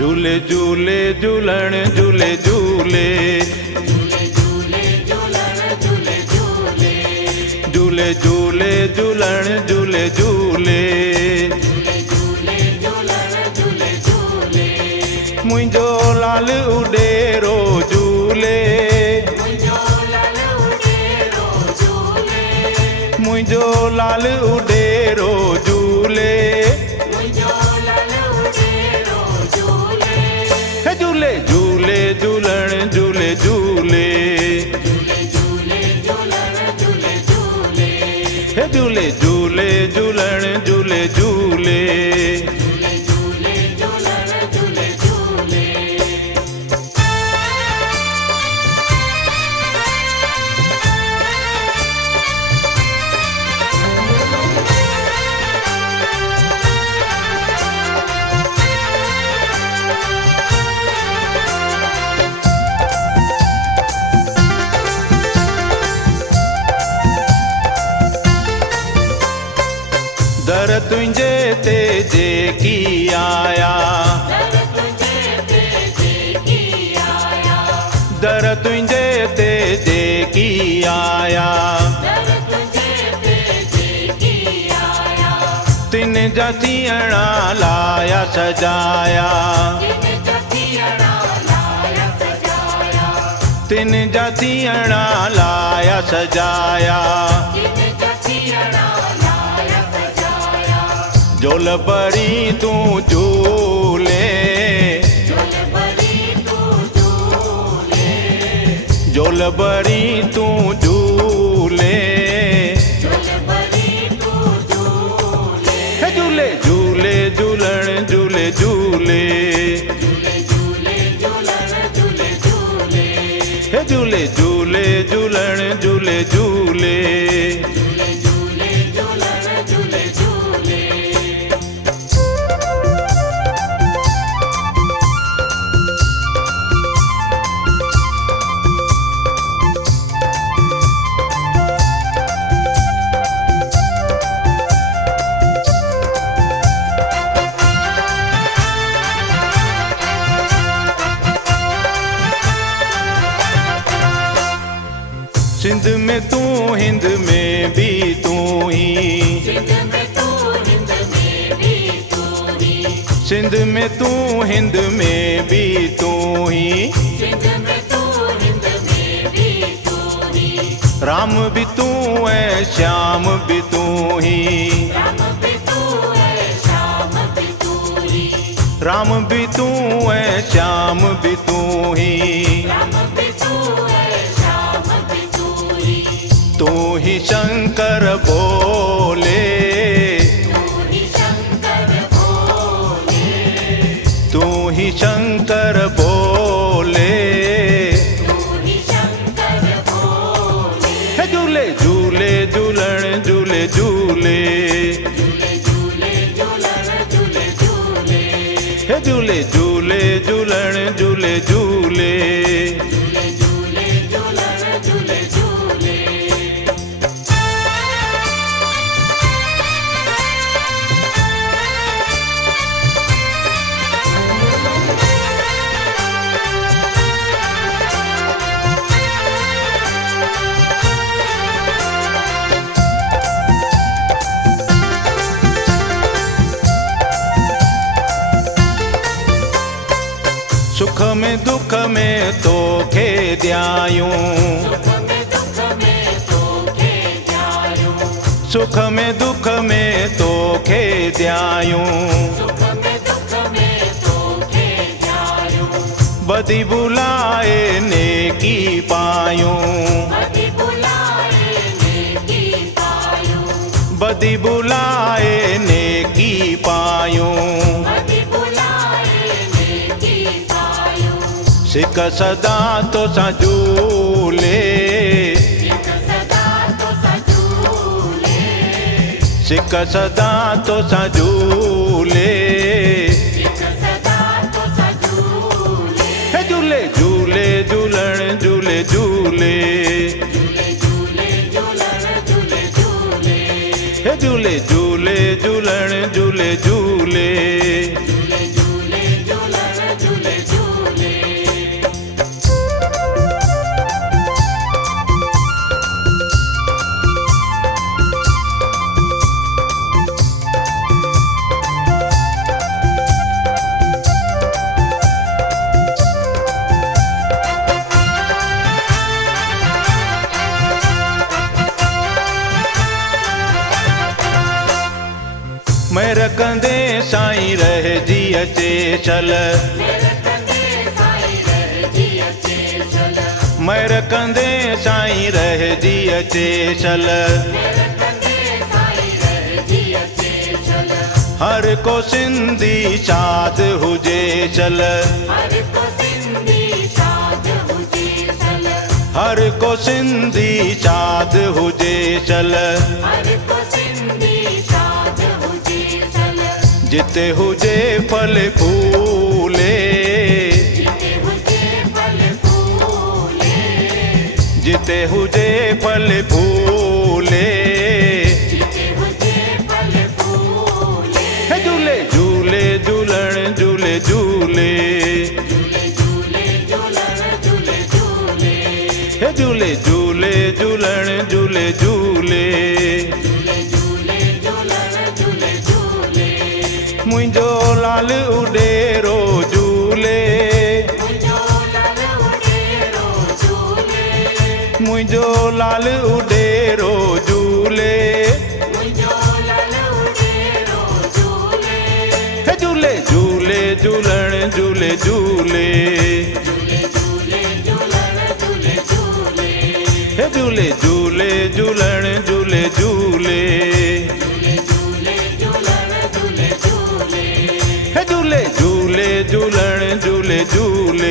झूले झूले झूलण झूले झूले झूले झूले झूलण झूले झूले मुंहिंजो लाल उडेरो झूले मुंहिंजो लाल उडेरो झूले झूले झूले झूलण झूले झूले झूले झूले झूलण झूले झूले दर तुंहिंजे ते जेकी आया दर तुंहिंजे ते जेकी आया तिन जा थियणा लाया सजाया तिन जा थियणा लाया सजाया झोल भरी तूं झूले झोल भरी तूं झूले झूले झूले झूलण झूले झूले झूले झूले झूलण झूले झूले सिंध में तू हिंद में भी तू ही सिंध में तू हिंद में भी तू ही राम भी तू है श्याम भी तू ही राम भी तू है श्याम भी तू ही तू ही शंकर बोले तू ही शंकर बोले झूले झूले झूलण झूले झूले झूले झूले झूलण झूले झूले सुख में दुख में तोखे ध्यायूं सुख में दुख में तोखे ध्यायूं बदी बुलाए नेकी पायूं बदी बुलाए नेकी पायूं सिक सदा तो सा झूले सिक सदा तो सा झूले झूले झूले झूलण झूले झूले झूले झूले झूलण झूले झूले साईं रह जी अचे चल महर कंदे साईं रह जी अचे चल हर को सिंधी शाद हुजे चल हर को सिंधी शाद हुजे चल जिते हुजे फल फूले जिते हुजे फल फूले हे झूले झूले झूलण झूले झूले हे झूले झूले झूलण झूले झूले मुंहिंजो लाल उडेरो झूले मुंहिंजो लाल उडेरो झूले हे झूले झूले झूलण झूले झूले हे झूले झूले झूलण झूले झूले हे झूले झूले झूलण झूले झूले